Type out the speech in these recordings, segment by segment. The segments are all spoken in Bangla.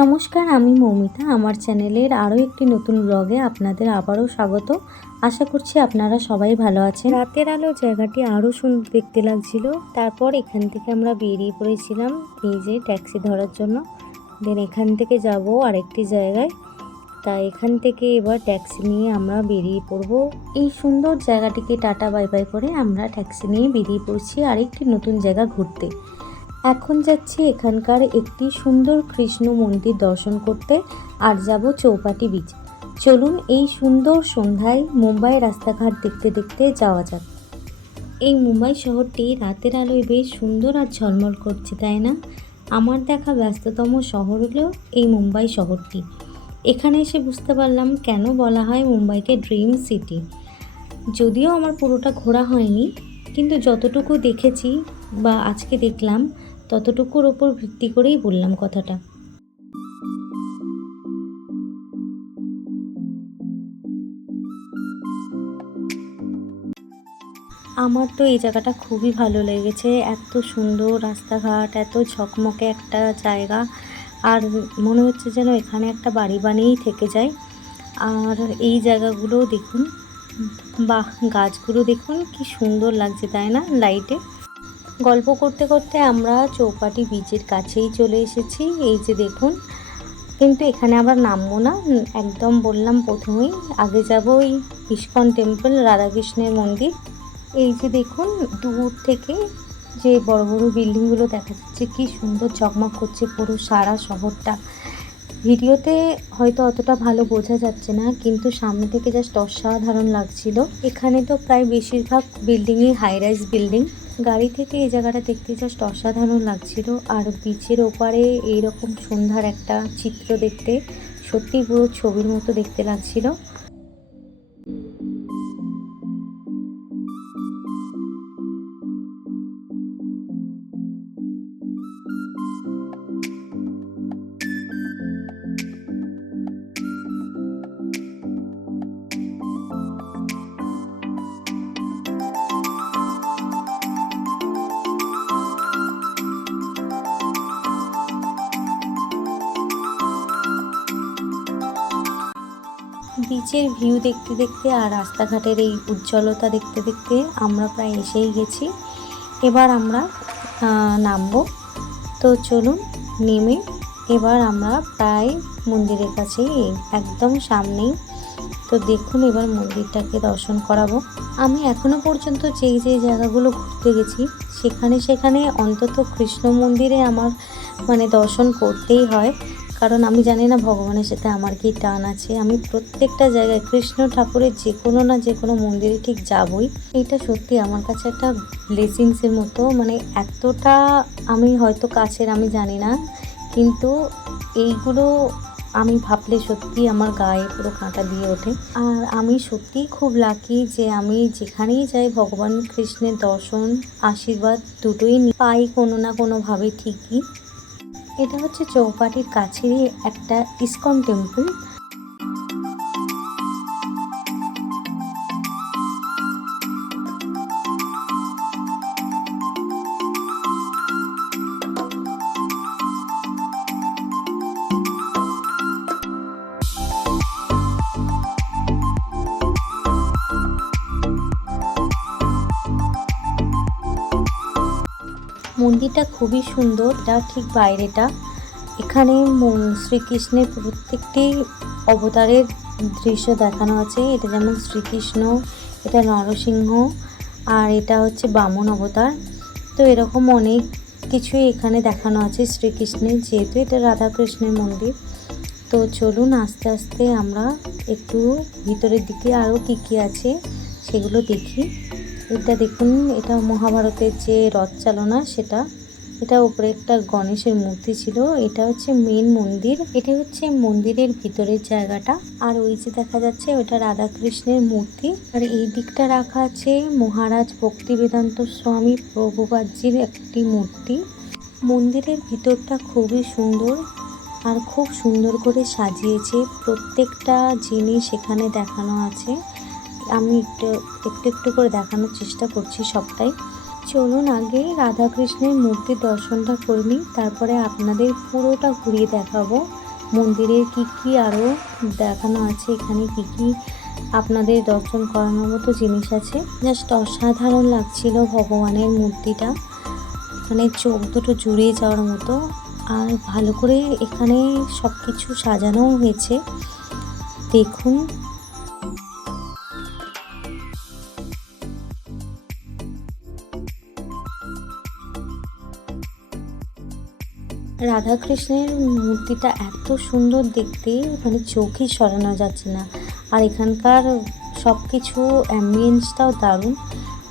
নমস্কার, আমি মৌমিতা। আমার চ্যানেলের আরও একটি নতুন ব্লগে আপনাদের আবারও স্বাগত। আশা করছি আপনারা সবাই ভালো আছেন। রাতের আলো জায়গাটি আরও সুন্দর দেখতে লাগছিল। তারপর এখান থেকে আমরা বেরিয়ে পড়েছিলাম এই যে ট্যাক্সি ধরার জন্য। দেন এখান থেকে যাব আরেকটি জায়গায়। তা এখান থেকে এবার ট্যাক্সি নিয়ে আমরা বেরিয়ে পড়ব। এই সুন্দর জায়গাটিকে টাটা বাই বাই করে আমরা ট্যাক্সি নিয়ে বেরিয়ে পড়ছি আরেকটি নতুন জায়গা ঘুরতে। এখন যাচ্ছি এখানকার একটি সুন্দর কৃষ্ণ মন্দির দর্শন করতে, আর যাব চৌপাটি বিচ চলুন এই সুন্দর সন্ধ্যায় মুম্বাই রাস্তাঘাট দেখতে দেখতে যাওয়া যাক। এই মুম্বাই শহরটি রাতের আলোয় বেশ সুন্দর আর ঝলমল করছে, তাই না? আমার দেখা ব্যস্ততম শহর হলো এই মুম্বাই শহরটি। এখানে এসে বুঝতে পারলাম কেন বলা হয় মুম্বাইকে ড্রিম সিটি। যদিও আমার পুরোটা ঘোরা হয়নি, কিন্তু যতটুকু দেখেছি বা আজকে দেখলাম ততটুকুর ওপর ভিত্তি করেই বললাম কথাটা। আমার তো এই জায়গাটা খুবই ভালো লেগেছে। এত সুন্দর রাস্তাঘাট, এত ঝকমকে একটা জায়গা। আর মনে হচ্ছে যেন এখানে একটা বাড়ি বানিয়েই থেকে যায়। আর এই জায়গাগুলো দেখুন, বাহ, গাছগুলো দেখুন, কি সুন্দর লাগছে, তাই না, লাইটে? গল্প করতে করতে আমরা চৌপাটি বিচের কাছেই চলে এসেছি। এই যে দেখুন, কিন্তু এখানে আবার নামবো না। একদম বললাম প্রথমেই, আগে যাব ওই ইস্কন টেম্পল রাধাকৃষ্ণের মন্দির। এই যে দেখুন, দূর থেকে যে বড় বড় বিল্ডিংগুলো দেখা যাচ্ছে, কি সুন্দর চকমক করছে পুরো সারা শহরটা। ভিডিওতে হয়তো অতটা ভালো বোঝা যাচ্ছে না, কিন্তু সামনে থেকে জাস্ট অসাধারণ লাগছিল। এখানে তো প্রায় বেশিরভাগ বিল্ডিংই হাই রাইজ বিল্ডিং গাড়ি থেকে এই জায়গাটা দেখতে জাস্ট অসাধারণ লাগছিল। আর বিচের ওপারে এইরকম সন্ধ্যার একটা চিত্র দেখতে, সত্যি পুরো ছবির মতো দেখতে লাগছিল। বিচের ভিউ দেখতে দেখতে আর রাস্তাঘাটের এই উজ্জ্বলতা দেখতে দেখতে আমরা প্রায় এসেই গেছি। এবার আমরা নামবো। তো চলুন, নেমে এবার আমরা প্রায় মন্দিরের কাছেই একদম সামনেই। তো দেখুন এবার মন্দিরটাকে দর্শন করাবো। আমি এখনও পর্যন্ত যেই যেই জায়গাগুলো ঘুরতে গেছি, সেখানে সেখানে অন্তত কৃষ্ণ মন্দিরে আমার মানে দর্শন করতেই হয়। কারণ আমি জানি না ভগবানের সাথে আমার কি টান আছে। আমি প্রত্যেকটা জায়গায় কৃষ্ণ ঠাকুরের যে কোনো না যে কোনো মন্দিরে ঠিক যাবই। এটা সত্যি আমার কাছে একটা ব্লেসিংসের মতো। মানে এতটা আমি হয়তো কাছের, আমি জানি না। কিন্তু এইগুলো আমি ভাবলে সত্যি আমার গায়ে পুরো কাঁটা দিয়ে ওঠে। আর আমি সত্যিই খুব লাকি যে আমি যেখানেই যাই ভগবান কৃষ্ণের দর্শন, আশীর্বাদ দুটোই পাই কোনো না কোনোভাবে ঠিকই। এটা হচ্ছে চৌপাটির কাছেরই একটা ইসকন টেম্পল। মন্দিরটা খুবই সুন্দর, এটা ঠিক বাইরেটা। এখানে শ্রীকৃষ্ণের প্রত্যেকটি অবতারের দৃশ্য দেখানো আছে। এটা যেমন শ্রীকৃষ্ণ, এটা নরসিংহ, আর এটা হচ্ছে বামন অবতার। তো এরকম অনেক কিছুই এখানে দেখানো আছে শ্রীকৃষ্ণের, যেহেতু এটা রাধাকৃষ্ণের মন্দির। তো চলুন আস্তে আস্তে আমরা একটু ভিতরের দিকে আরও কী কী আছে সেগুলো দেখি। এটা দেখুন, এটা মহাভারতের যে রথ চালনা, সেটা এটা উপরে একটা গণেশের মূর্তি ছিল। এটা হচ্ছে মেন মন্দির। এটা হচ্ছে মন্দিরের ভিতরের জায়গাটা। আর ওই যে দেখা যাচ্ছে ওটা রাধাকৃষ্ণের মূর্তি। আর এই দিকটা রাখা আছে মহারাজ ভক্তি বেদান্ত স্বামী প্রভুপাদজির একটি মূর্তি। মন্দিরের ভিতরটা খুবই সুন্দর আর খুব সুন্দর করে সাজিয়েছে। প্রত্যেকটা জিনিস এখানে দেখানো আছে। আমি একটু একটু একটু করে দেখানোর চেষ্টা করছি সবটাই। চলুন আগে রাধাকৃষ্ণের মূর্তির দর্শনটা করে তারপরে আপনাদের পুরোটা ঘুরিয়ে দেখাবো। মন্দিরের কি কি আরও দেখানো আছে, এখানে কি কি আপনাদের দর্শন করানোর মতো জিনিস আছে। জাস্ট অসাধারণ লাগছিল ভগবানের মূর্তিটা। মানে চোখ দুটো জুড়িয়ে যাওয়ার মতো। আর ভালো করে এখানে সব কিছু সাজানোও হয়েছে। দেখুন রাধাকৃষ্ণের মূর্তিটা এত সুন্দর দেখতে মানে চোখই সরানো যাচ্ছে না। আর এখানকার সব কিছু অ্যাম্বিয়েন্সটাও দারুণ।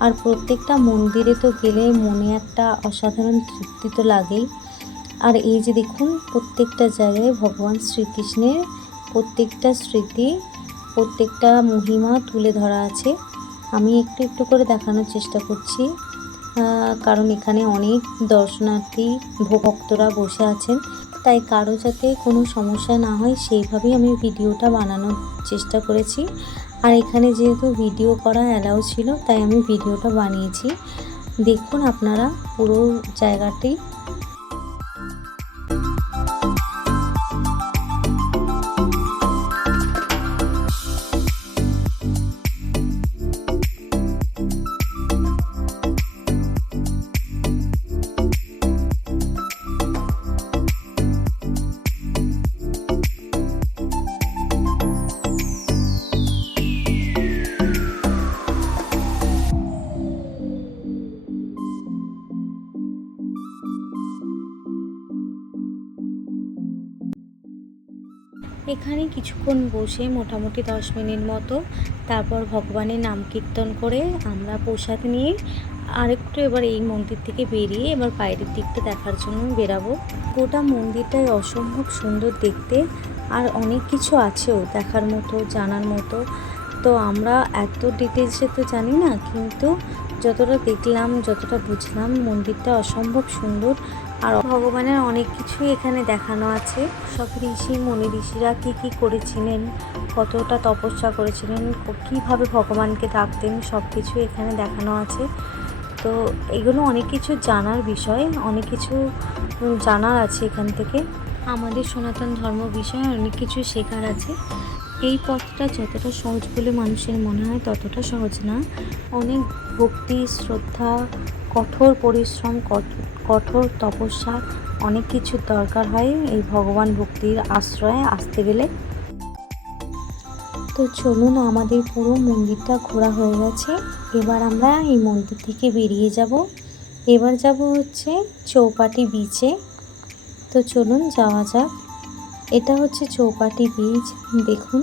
আর প্রত্যেকটা মন্দিরে তো গেলে মনে একটা অসাধারণ তৃপ্তি তো লাগেই। আর এই যে দেখুন, প্রত্যেকটা জায়গায় ভগবান শ্রীকৃষ্ণের প্রত্যেকটা স্মৃতি, প্রত্যেকটা মহিমা তুলে ধরা আছে। আমি একটু একটু করে দেখানোর চেষ্টা করছি। কারণ এখানে অনেক দর্শনার্থী, ভক্তরা বসে আছেন। তাই কারও যাতে কোনো সমস্যা না হয়, সেইভাবেই আমি ভিডিওটা বানানোর চেষ্টা করেছি। আর এখানে যেহেতু ভিডিও করা অ্যালাউ ছিল, তাই আমি ভিডিওটা বানিয়েছি। দেখুন আপনারা পুরো জায়গাটি। এখানে কিছুক্ষণ বসে মোটামুটি দশ মিনিট মতো, তারপর ভগবানের নাম কীর্তন করে আমরা প্রসাদ নিয়ে আরেকটু এবার এই মন্দির থেকে বেরিয়ে এবার বাইরের দিকটা দেখার জন্য বেরাবো। গোটা মন্দিরটাই অসম্ভব সুন্দর দেখতে আর অনেক কিছু আছেও দেখার মতো, জানার মতো। তো আমরা এত ডিটেলসে তো জানি না, কিন্তু যতটা দেখলাম, যতটা বুঝলাম, মন্দিরটা অসম্ভব সুন্দর আর ভগবানের অনেক কিছুই এখানে দেখানো আছে। সব ঋষি, মনি ঋষিরা কী কী করেছিলেন, কতটা তপস্যা করেছিলেন, কীভাবে ভগবানকে ডাকতেন, সব কিছু এখানে দেখানো আছে। তো এগুলো অনেক কিছু জানার বিষয়, অনেক কিছু জানার আছে এখান থেকে। আমাদের সনাতন ধর্ম বিষয়ে অনেক কিছু শেখার আছে। এই পথটা যতটা সহজ বলে মানুষের মনে হয়, ততটা সহজ না। অনেক ভক্তি, শ্রদ্ধা, কঠোর পরিশ্রম, কঠ- কঠোর তপস্যা, অনেক কিছুর দরকার হয় এই ভগবান ভক্তির আশ্রয়ে আসতে গেলে। তো চলুন, আমাদের পুরো মন্দিরটা ঘোরা হয়ে গেছে। এবার আমরা এই মন্দির থেকে বেরিয়ে যাব। এবার যাব হচ্ছে চৌপাটি বিচে তো চলুন, যাওয়া যাক। এটা হচ্ছে চৌপাটি বিচ দেখুন।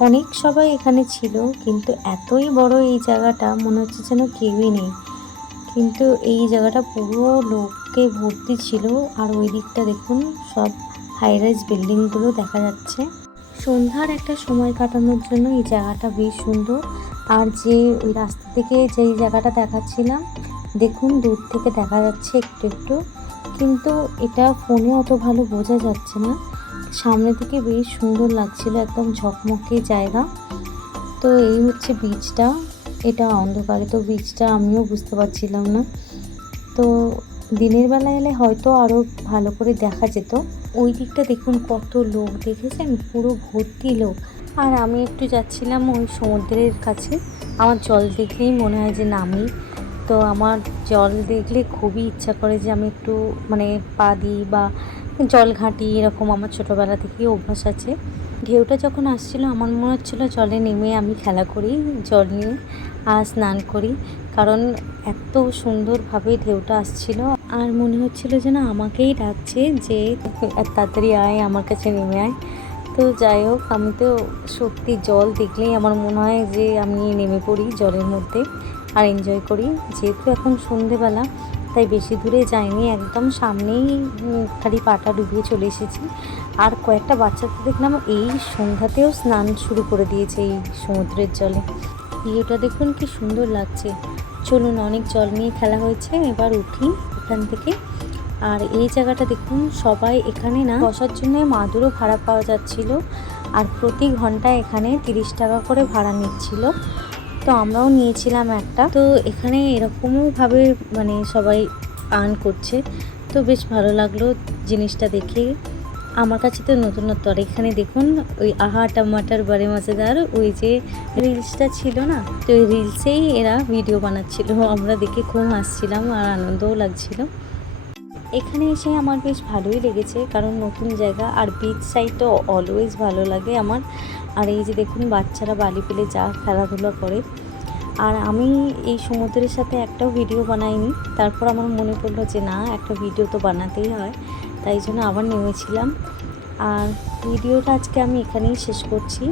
অনেক সবাই এখানে ছিল, কিন্তু এতই বড় এই জায়গাটা, মনে হচ্ছে যেন কেউই নেই। কিন্তু এই জায়গাটা পুরো লোককে ভর্তি ছিল। আর ওই দিকটা দেখুন, সব হাই হাইরাইজ বিল্ডিংগুলো দেখা যাচ্ছে। সন্ধ্যার একটা সময় কাটানোর জন্য এই জায়গাটা বেশ সুন্দর। আর যে ওই রাস্তা থেকে যেই জায়গাটা দেখাচ্ছিলাম, দেখুন দূর থেকে দেখা যাচ্ছে একটু একটু। কিন্তু এটা ফোনে অত ভালো বোঝা যাচ্ছে না। সামনে থেকে বেশ সুন্দর লাগছিল, একদম ঝকমকে জায়গা। তো এই হচ্ছে বীজটা এটা অন্ধকারে, তো বীজটা আমিও বুঝতে পারছিলাম না। তো দিনের বেলা এলে হয়তো আরও ভালো করে দেখা যেত। ওই দিকটা দেখুন কত লোক, দেখেছেন? পুরো ভর্তি লোক। আর আমি একটু যাচ্ছিলাম ওই সমুদ্রের কাছে। আমার জল দেখলেই মনে হয় যে নামি। তো আমার জল দেখলে খুবই ইচ্ছা করে যে আমি একটু মানে পা দিই বা জল ঘাঁটি, এরকম আমার ছোটোবেলা থেকেই অভ্যাস আছে। ঢেউটা যখন আসছিল, আমার মনে হচ্ছিল জলে নেমে আমি খেলা করি, জল নিয়ে। স্নান করি। কারণ এত সুন্দরভাবে ঢেউটা আসছিল। আর মনে হচ্ছিল যেন আমাকেই ডাকছে যে তাড়াতাড়ি আয়, আমার কাছে নেমে আয়। তো যাই হোক, আমি তো সত্যি জল দেখলেই আমার মনে হয় যে, আমি নেমে পড়ি জলের মধ্যে আর এনজয় করি। যেহেতু এখন সন্ধেবেলা, তাই বেশি দূরে যাইনি। একদম সামনেই খালি পাটা ডুবিয়ে চলে এসেছি। আর কয়েকটা বাচ্চাদের দেখলাম এই সন্ধ্যাতেও স্নান শুরু করে দিয়েছে এই সমুদ্রের জলে। ভিউটা দেখুন, কি সুন্দর লাগছে। চলুন, অনেক জল নিয়ে খেলা হয়েছে। এবার উঠি এখান থেকে। আর এই জায়গাটা দেখুন, সবাই এখানে না বসার জন্য মাদুরও ভাড়া পাওয়া যাচ্ছিল। আর প্রতি ঘন্টায় এখানে তিরিশ টাকা করে ভাড়া নিচ্ছিল। তো আমরাও নিয়েছিলাম একটা। তো এখানে এরকমও ভাবে মানে সবাই আর্ন করছে। তো বেশ ভালো লাগল জিনিসটা দেখে। আমার কাছে তো নতুনত্ব, আর এখানে দেখুন ওই আহা টমাটার বারে মজাদার, ওই যে রিলসটা ছিল না, তো ওই রিলসেই এরা ভিডিও বানাচ্ছিল। আমরা দেখে খুব হাসছিলাম আর আনন্দও লাগছিল। এখানে এসে আমার বেশ ভালোই লেগেছে, কারণ নতুন জায়গা আর বিচ সাইডটা অলওয়েজ ভালো লাগে আমার। আর এই যে দেখুন, বাচ্চারা বালি পেলে যা খেলাধুলা করে। আর আমি এই সমুদ্রের সাথে একটাও ভিডিও বানাইনি। তারপর আমার মনে পড়ল যে না, একটা ভিডিও তো বানাতেই হয়। তাই জন্য আবার নেমেছিলাম। আর ভিডিওটা আজকে আমি এখানেই শেষ করছি।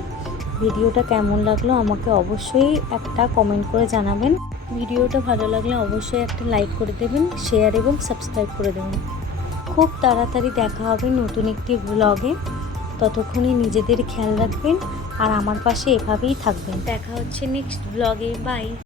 ভিডিওটা কেমন লাগল আমাকে অবশ্যই একটা কমেন্ট করে জানাবেন। ভিডিওটা ভালো লাগলে অবশ্যই একটা লাইক করে দেবেন শেয়ার এবং সাবস্ক্রাইব করে দেবেন। খুব তাড়াতাড়ি দেখা হবে নতুন একটি ব্লগে ততক্ষণে নিজেদের খেয়াল রাখবেন আর আমার পাশে এভাবেই থাকবেন। দেখা হচ্ছে নেক্সট ব্লগে বাই